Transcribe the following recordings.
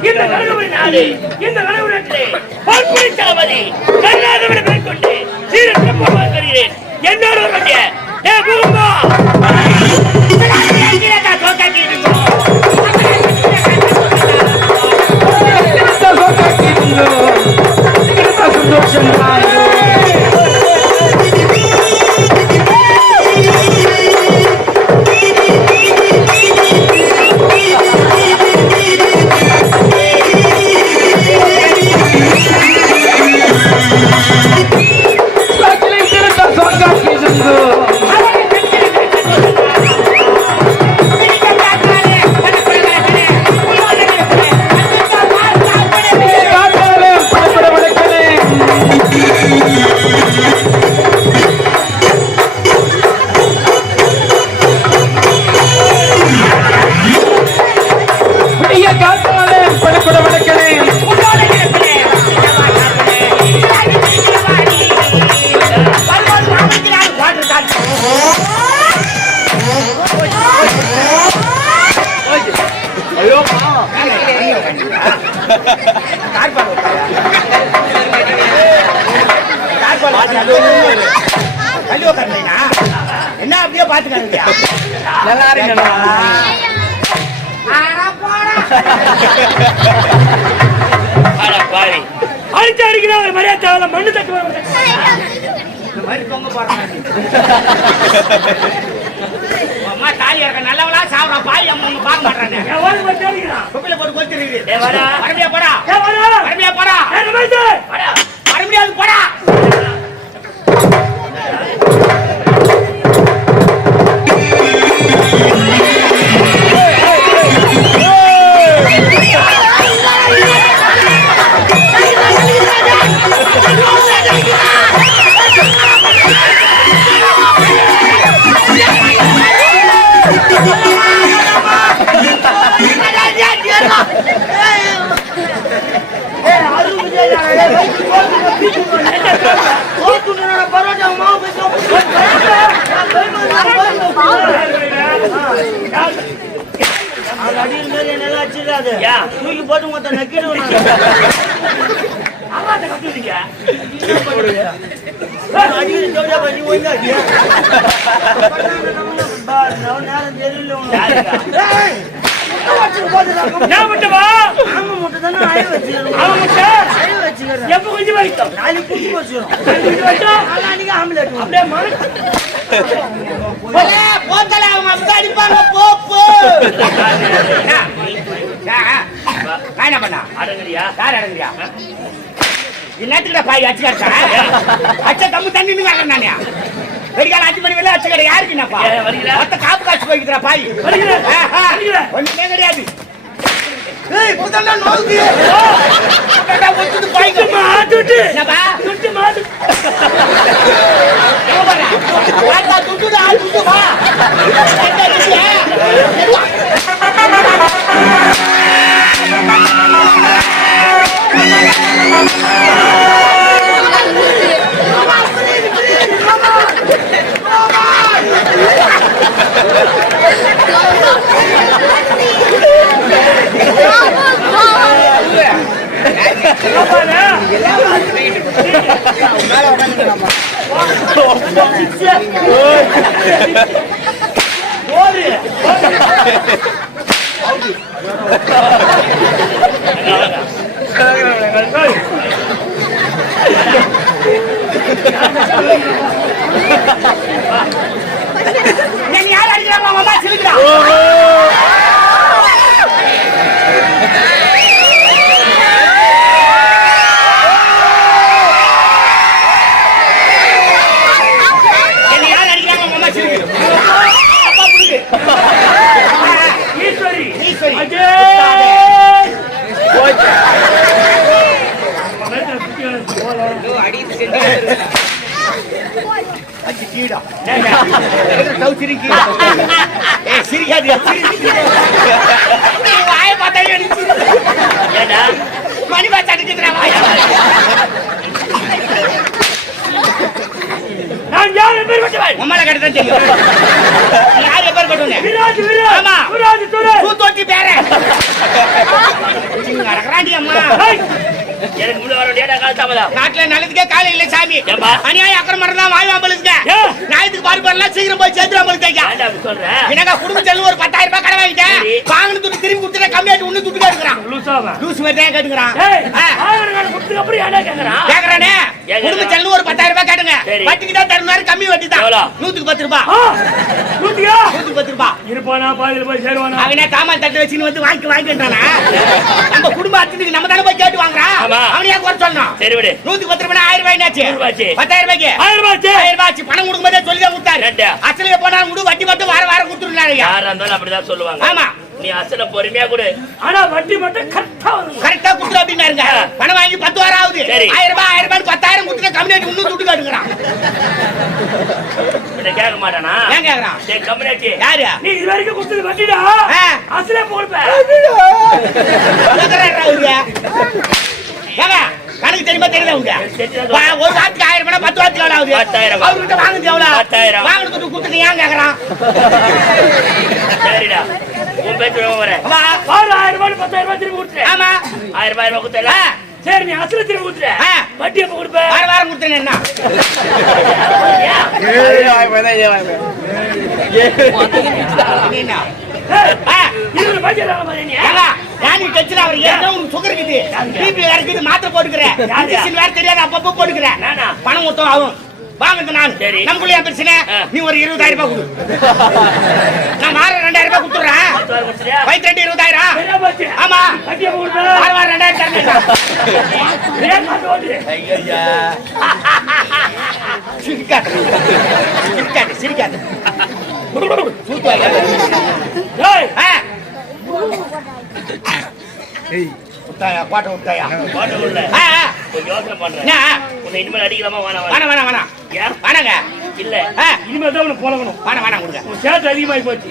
இந்த கருணை நாடு இந்த கருணை பல்குடி சாவதி கருணாதவனை மேற்கொண்டு சீரற்ற போவார் வருகிறேன் என்னோட வருடைய ஏ பூங்கா. சந்தோஷம் பாத்துக்காங்க நல்லா இருக்கணும். அடிச்சு அடிக்கிறா ஒரு மரியாதை தேவை மண்ணு தட்டு இந்த மாதிரி தொங்க போறாங்க அம்மா தாலி இருக்க நல்லவளா சாப்பிடா பாய் அம்மா பார்க்க மாட்டாங்க என் ஓடி போட்டு அடிக்கிறான் குப்பில போட்டு கொத்திருக்குது ஏ வாடா. மறுபடியா போடா. ஏ வாடா. போடா. ஏ மறுபடியும் போடா. அடி. பா, நான் நேரம் தெரியல உனக்கு. யாருக்கா? ஏய், என்ன வச்சுட்டு போட்டுருக்காங்க? நான் மட்டுமா தானே அழ. அவன். எப்ப கொஞ்சம் நாளைக்கு வச்சோம் ஆம்லெட். அப்படியே மறு போத்தல, அவங்க அப்படி அடிப்பாங்க, போ, போ. என்ன பண்ணா? அடங்குறியா? யார் இறங்குறியா என்னத்துக்கிட்ட பாய் அச்சு கிடச்சா அச்ச தம்பு தண்ணி நானே. வெடிக்கால அஞ்சு மணி வெளில அச்சு கடை யாருக்கு என்னப்பா? ஏன் வரீங்களா? மொத்த காப்பு காசு போய்க்கிறா பாய். வரீங்களா? வரீங்களா? ஒண்ணுமே கிடையாது. ஏய் நோக்கு. ஒத்துது என்னப்பா? துட்டு பாரு வாடா துட்டு என்ன யார் அடிக்கிறாங்க அம்மா சிரிக்கிறா என்ன யார் அடிக்கிறாங்க அம்மா சிரிக்கிறா அப்பா புடுங்க ஈஸ்வரி ஈஸ்வரி. அஜய் அஞ்சு கீடா சௌச்சிரி கீடா ஏ சிரிக்காது வாய பார்த்தா அடிச்சு ஏடா மணி பார்த்து அடிச்சுக்கிறா வாய நான் யார் எப்பேற்பட்டவன் உம்மலை கட்டதான் தெரியும் நீ யார் எப்பேர் கட்டுவனே விராஜ் விராஜ் ஆமா. விராஜ் துரை பேர நடக்கிறாண்டி அம்மா. எனக்கு முன்ன வர டேட்டா கால் தாமதம் நாட்டுல நல்லதுக்கே காலை இல்ல சாமி? அநியாய அக்கிரமம் தான் வாழ்வாம்பலுங்க ஏன்? ஞாயிற்றுக்கு பாரு பாருலாம் சீக்கிரம் போய் அப்படி சொல்ற? எனக்கு குடும்ப செலவு ஒரு பத்தாயிரம் ரூபாய் கடை வாங்கிட்டேன். வாங்கின துட்டு திரும்பி கொடுத்துட்டு கம்மியாட்டு ஒண்ணு துட்டு கேட்டுக்கிறான். லூசாவா லூஸ் மாதிரி தான் கேட்டுக்கிறான். கேக்குறான். குடும்ப செலவு ஒரு பத்தாயிரம் ரூபாய் கேட்டுங்க. வட்டிக்கு தான் தருமாறு கம்மி வட்டி தான்? நூத்துக்கு பத்து ரூபாய் நூத்துக்கு? பத்து ரூபாய் இருப்பானா பாதியில போய் சேருவானா? அவனே தாமால் தட்டு வச்சுன்னு வந்து வாங்கி வாங்கிட்டானா நம்ம குடும்ப அத்தனுக்கு நம்ம தானே போய் கேட்டு வாங்குறான்? ஆமா. அவனையா குறை சொல்லணும் சரி விடு. நூத்துக்கு பத்து ரூபாய் ஆயிரம் ரூபாய் நூறு ரூபாய்ச்சு. பத்தாயிரம் ரூபாய்க்கு? ஆயிரம் ரூபாய் ஆச்சு. ஆயிரம் ரூபாய் ஆச்சு. பணம் கொடுக்கும்போதே சொல்லி தான் கொடுத்தாரு. அசலையே கொடு வட்டி மட்டும் வார வாரம் கொடுத்துருந்தாரு யாரா இருந்தாலும் அப்படிதான் சொல்லுவாங்க. ஆமா. நீ அசல பொறுமையா கொடு. ஆனா வட்டி மட்டும் கரெக்டா வரும் கரெக்டா கொடுத்துரு அப்படின்னாருங்க. பணம் வாங்கி பத்து வாரம் ஆகுது. ஆயிரம் ரூபாய் ஆயிரம் ரூபாய் பத்தாயிரம் இன்னும் துட்டு கேட்டுக்கிறான் இதை கேட்க மாட்டானா? ஏன் கேக்குறான்? கம்யூனிட்டி யாரு? நீ இது வரைக்கும் கொடுத்தது வட்டிடா. அசலே போடுப்ப. கணக்கு தெரியுமா உங்க? தெரியாது. வா, ஒரு வாரத்துக்கு ஆயிரம் ரூபாய் பத்து வாரத்துக்கு எவ்வளவு ஆகுது? பத்தாயிரம். அவர்கிட்ட வாங்குது எவ்வளவு? பத்தாயிரம். வாங்கின துட்டு கொடுத்துட்டு ஏன் கேக்குறான்? சரிடா. உன் பேச்சு வரேன் ஆயிரம் ரூபாய் பத்தாயிரம் ரூபாய் திரும்பி கொடுத்துரு ஆமா. ஆயிரம் ரூபாய் ரூபாய் கொடுத்தல. சரி நீ அசல திரும்பி கொடுத்துரு. வட்டி எப்ப கொடுப்ப? வாரம் வாரம் கொடுத்தேன் என்ன? இருபது வட்டி தர ராணி டச்சுல அவர் ஏற்கனவே உனக்கு சுகர் இருக்குது. பிபி இருக்குது மாத்திரை போட்டுக்கிறேன் யாரு? இன்ஜெக்ஷன் வேற தெரியாது அப்பப்போ போட்டுக்கிறேன் நானா? பணம் மொத்தம் ஆகும். வாங்குறது நான் சரி. நமக்குள்ளே பிரச்சனை? ஆ. நீ ஒரு இருபதாயிரம் ரூபாய் கொடு. நான் மாதம் ரெண்டாயிரம் ரூபாய் கொடுத்துறேன் வயிற்று ரெண்டு இருபதாயிரம். ஆமா. வாரம் ரெண்டாயிரம் தரேன் சிரிக்காது. சிரிக்காது ஏய். விட்டாயா பாட்டை பாட்டு. கொஞ்சம் யோசனை பண்றேன் என்ன உன்னை இனிமேல் அடிக்கலாமா வேணாம் வேணாம் வேணாம் வேணாம் ஏன் வேணாங்க இல்ல. இனிமேல் தான் உனக்கு பழகணும் வேணாம் வேணாம் கொடுங்க உன் சேத்து அதிகமாகி போச்சு.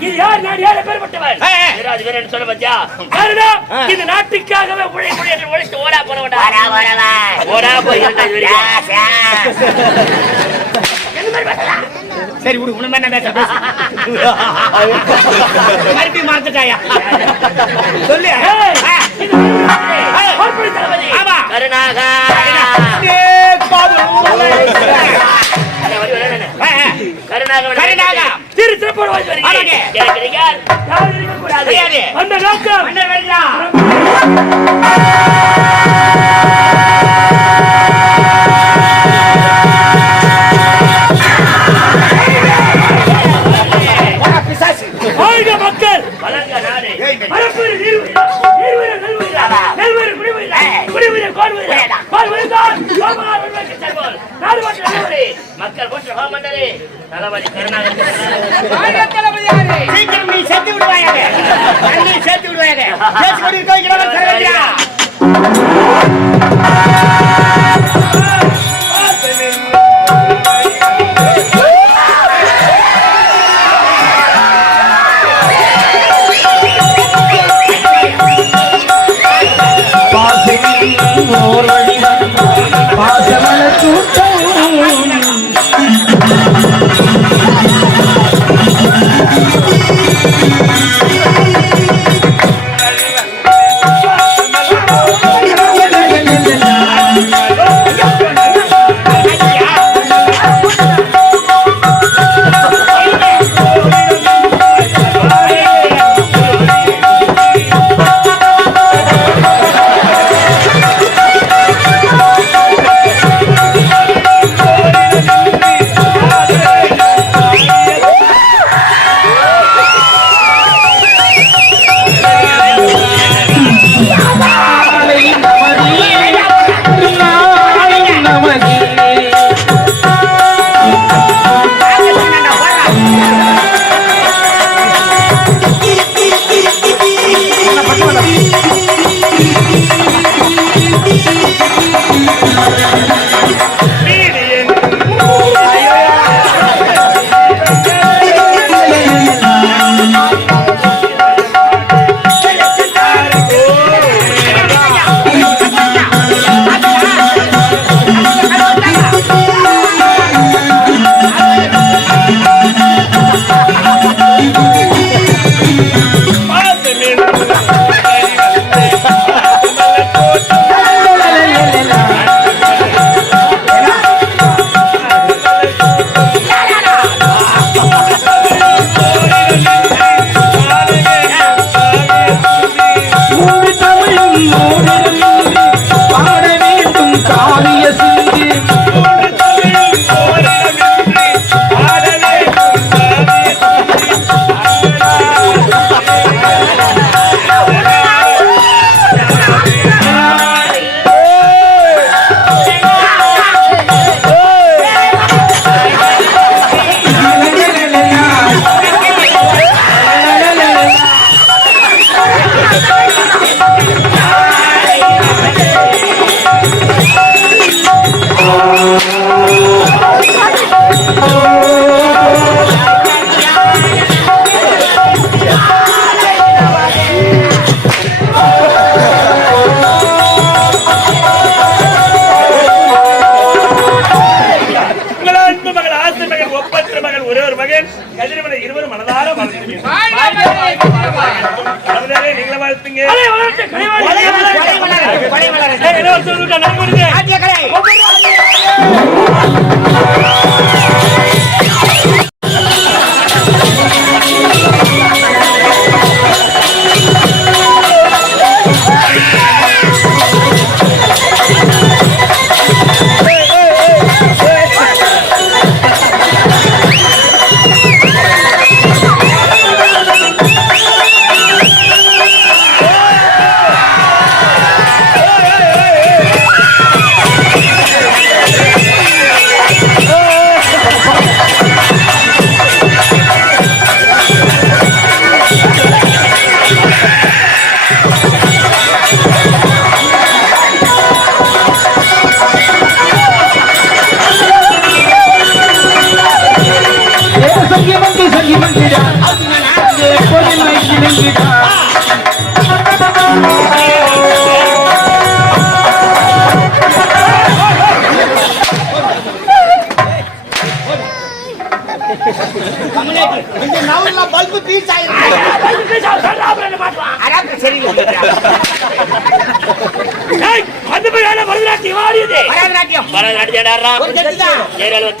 இது யார் நாடு யார் பேர்பட்டவன் ஏய். வீராஜ் வீரன் சொல்ல பத்தியா ஆ. இந்த நாட்டுக்காகவே உழை உழை என்று உழைத்து ஓடா போனவடா ஓடா போய். என்ன மாதிரி? சரி விடு உண்மை என்ன பேச பேசு. மறுபடியும் மறந்துட்டாயா? சொல்லு. ஆமா. கருணாகா. திரு திருப்பூர் வந்து. அந்த நோக்கம் மன்னர் வருகிறார். மக்கள் நல்லவரே மக்கள் போற்ற கோமண்டரே தளபதி கருணாகரன். சீக்கிரம் நீ சேர்த்து விடுவாயாக. தண்ணி சேர்த்து விடுவாயாக. பேசி கொண்டிருக்கோம் இளவரசர் வாழ்த்துங்க. நண்பர்கள்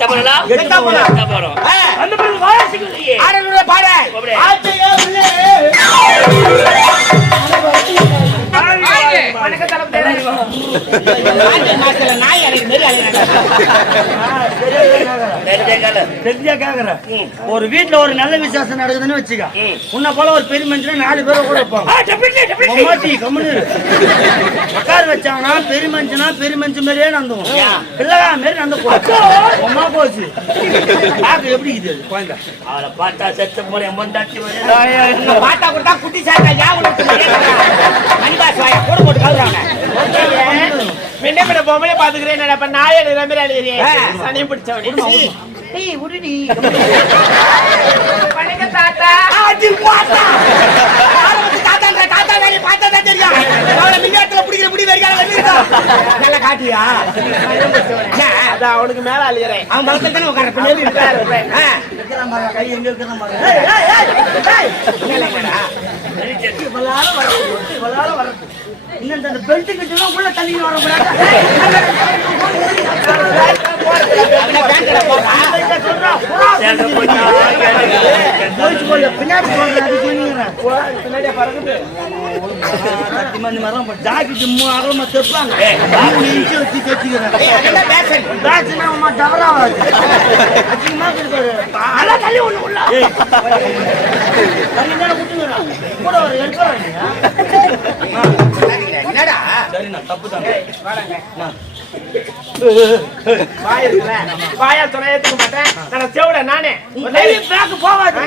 போறோம் ஆ. அந்த பையன் வாசிக்கல இல்லையே ஆடலுடைய பாட. உள்ளே வணக்கம் தளபதி. ஒரு வீட்ல ஒரு நல்ல விசேஷம் நடக்குதுன்னு வச்சுக்க. உன்னை போல ஒரு பெரிய மனுஷன் நாலு பேரை கூட. உட்கார வச்சாங்கன்னா பெரிய மனுஷனா பெரிய மனுஷன் மாதிரியே நந்துவோம் பிள்ளைகா மாரி நந்த உமா போச்சு. பாக்க எப்படி அது குழந்தை அவளை பார்த்தா செத்து பொண்டாட்டி இந்த பாட்டா கொடுத்தா குட்டி சாத்தா யா உனக்கு மணிபாஸ் வாயா போடு போட்டு கழுவுறாங்க முன்ன பின்ன பொம்பளை பாத்துக்கிறேன் நினைப்ப நாய் எழுதுற மாதிரி பிடிச்சவனே ஏய் உருடி தாத்தா தாத்தான்ற தாத்தா வேலை பார்த்தா தான் தெரியும் அவளை மின்னாத்துல பிடிக்கிற முடி வரைக்கும் வந்துருக்கா நல்லா காட்டியா? அது அவனுக்கு மேல அழியறேன் அவன் பலத்துல தானே உட்கார பின்னாடி இருக்காரு ஆ. இருக்கிறான் பாரு, கை எங்க இருக்கிறான் பாரு. இன்னும் இந்த பெல்ட் கிட்டலாம் உள்ள பின்னாடி தள்ளி ஒண்ணு உள்ள கூட ஒரு எடுத்து என்னடா சரிண்ணா தப்பு தான் வாய் துணை ஏத்துக்க மாட்டேன். நான் செவிட நானே. பேக்கு போவாது.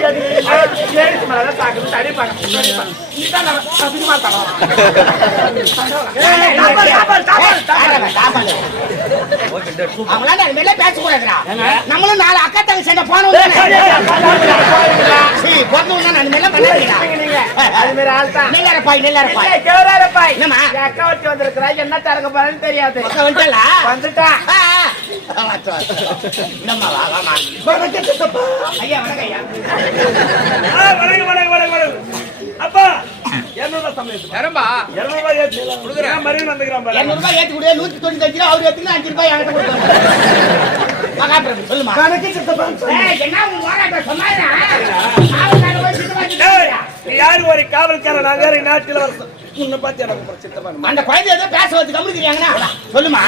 நம்மளும் நாலு அக்கா தங்கச்சி சண்டை போனவங்க தானே. சீ, பிறந்தவங்க அது மாதிரி ஆள் தான். நெல்லரப்பாய், நெல்லரப்பாய். என் அக்கா ஒருத்தி வந்திருக்கிறா என்ன தரங்க போறேன்னு தெரியாது? வந்துட்டா. ஆ, ஆ. வா, வா, வா. இந்தம்மா, வா, வாம்மா. ஐயா, வணக்கம் ஐயா. வணக்கம் வணக்கம் வணக்கம் வணக்கம். அப்பா சொல்லுமா. நீ யாரு ஒரு காவல்காரன்? நான் வேற நாட்டில் வர உன்னை பார்த்து எனக்கு ஒரு சித்தப்பா அந்த குழந்தை ஏதோ பேச வந்து கவனிக்கிறாங்கன்னா சொல்லுமா?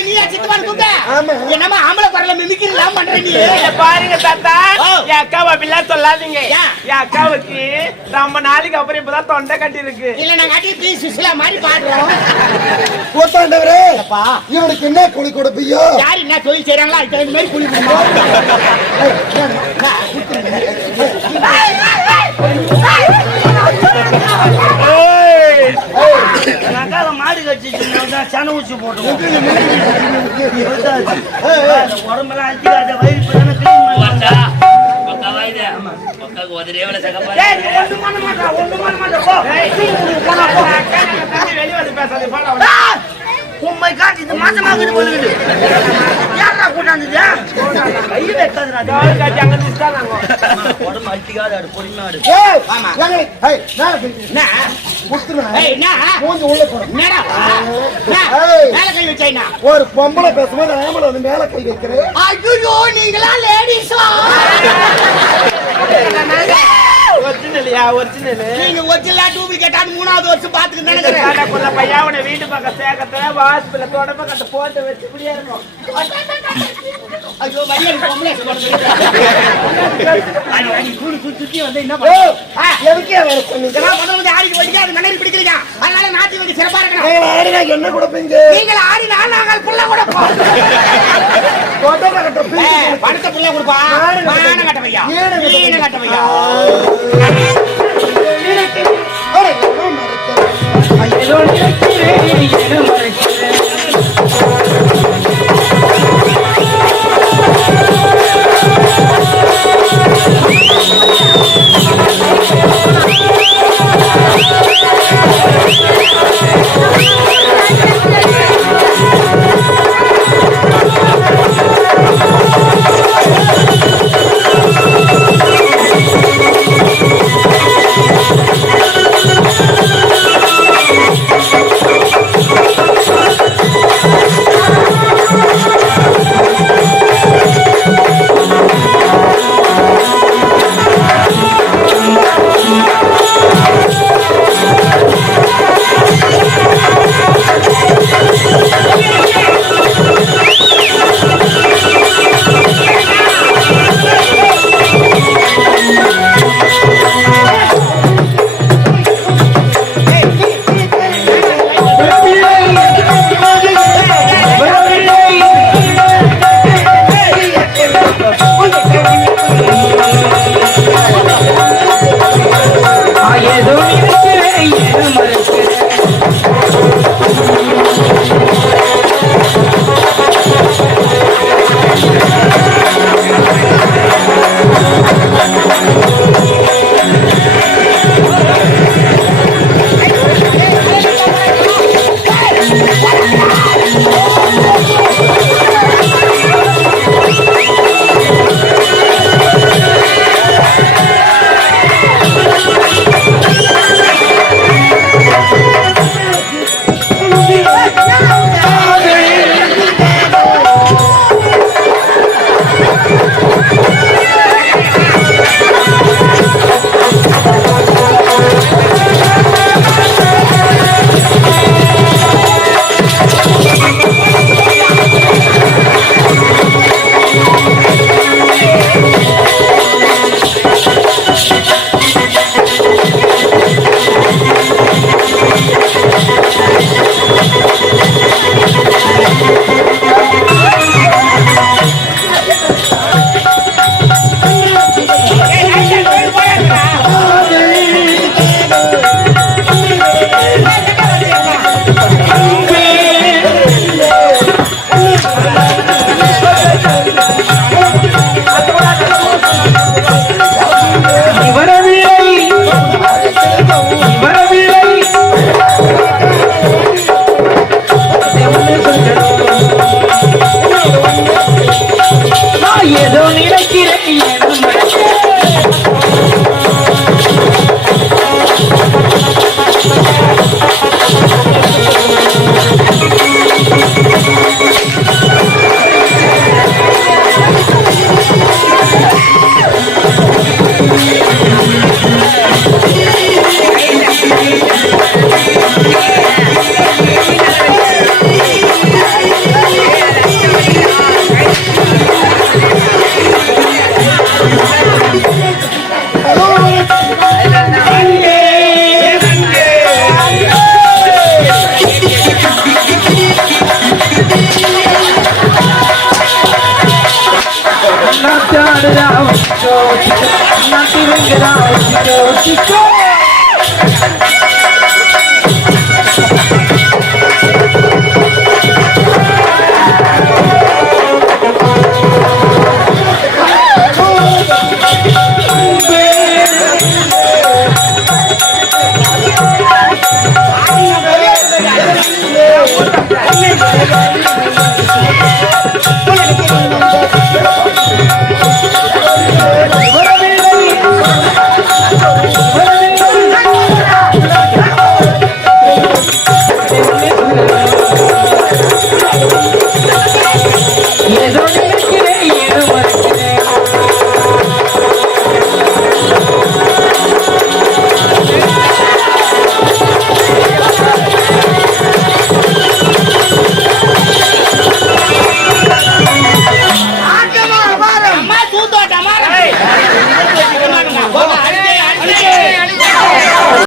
நீயா சித்தப்பான்னு கூப்பிட்ட? என்னம்மா ஆம்பளை குரல்ல மிமிக்ரிலாம் பண்ற நீ? பாருங்க தாத்தா. என் அக்காவை அப்படிலாம் சொல்லாதீங்க ஏன்? என் அக்காவுக்கு ரொம்ப நாளைக்கு அப்புறம் இப்பதான் தொண்டை கட்டி இருக்கு இல்ல அடி ப்ளீஸ் சுசிலா மாதிரி பாடுறோம் கூத்தாண்டவரே இவனுக்கு என்ன குழி கொடுப்பியோ யார் என்ன தொழில் செய்யறாங்களோ அதுக்கு தகுந்த மாதிரி கூலி கொடுக்கணும். அக்கால மாடு கட்சி சன ஊசி போட்டு உடம்பெல்லாம் அடிக்காத வயிறு இது! உம்மை காட்டி இது மாசமா இருக்குது போலுக்குது. யார்டா கூட்ட கொண்டாந்துதா கை வைக்காதுடா கால் காட்டி அங்க நிறுத்தா நாங்க உடம்பு ஆடு பொறுமையாடு ஒரு பொம்பளை பேசும்போது ஆம்பளை வந்து மேல கை வைக்கிறேன் ஐயோ நீங்களா லேடிஸா ஒரிஜினலியா ஒரிஜினல் நீங்க ஒரிஜினலா டூப்ளிகேட்டான்னு மூணாவது வருஷம் பாத்துக்கு நினைக்கிறேன் கொள்ள பையன் உன்னை வீட்டு பக்கம் சேர்க்கறத வாசப்பில் தொடர்பு கட்ட போட்டு வச்சு இப்படியே இருக்கும் ஐயோ வழியா பொம்பளை சுத்தி வந்து என்ன எதுக்கே வேற இதெல்லாம் முதல்ல வந்து ஆடிக்கு வடிக்க அது மனைவி பிடிக்கிறீங்க. அதனால நாட்டு வந்து சிறப்பா இருக்கணும். நீங்க ஆடினா என்ன கொடுப்பீங்க? நீங்கள் ஆடினால் நாங்கள் புள்ள கொடுப்போம். கொட்டை கட்ட ஏய், பீடி. பணத்தை புள்ள கொடுப்பா. கட்ட வையா ஈன கட்ட வையா. ஈன Hare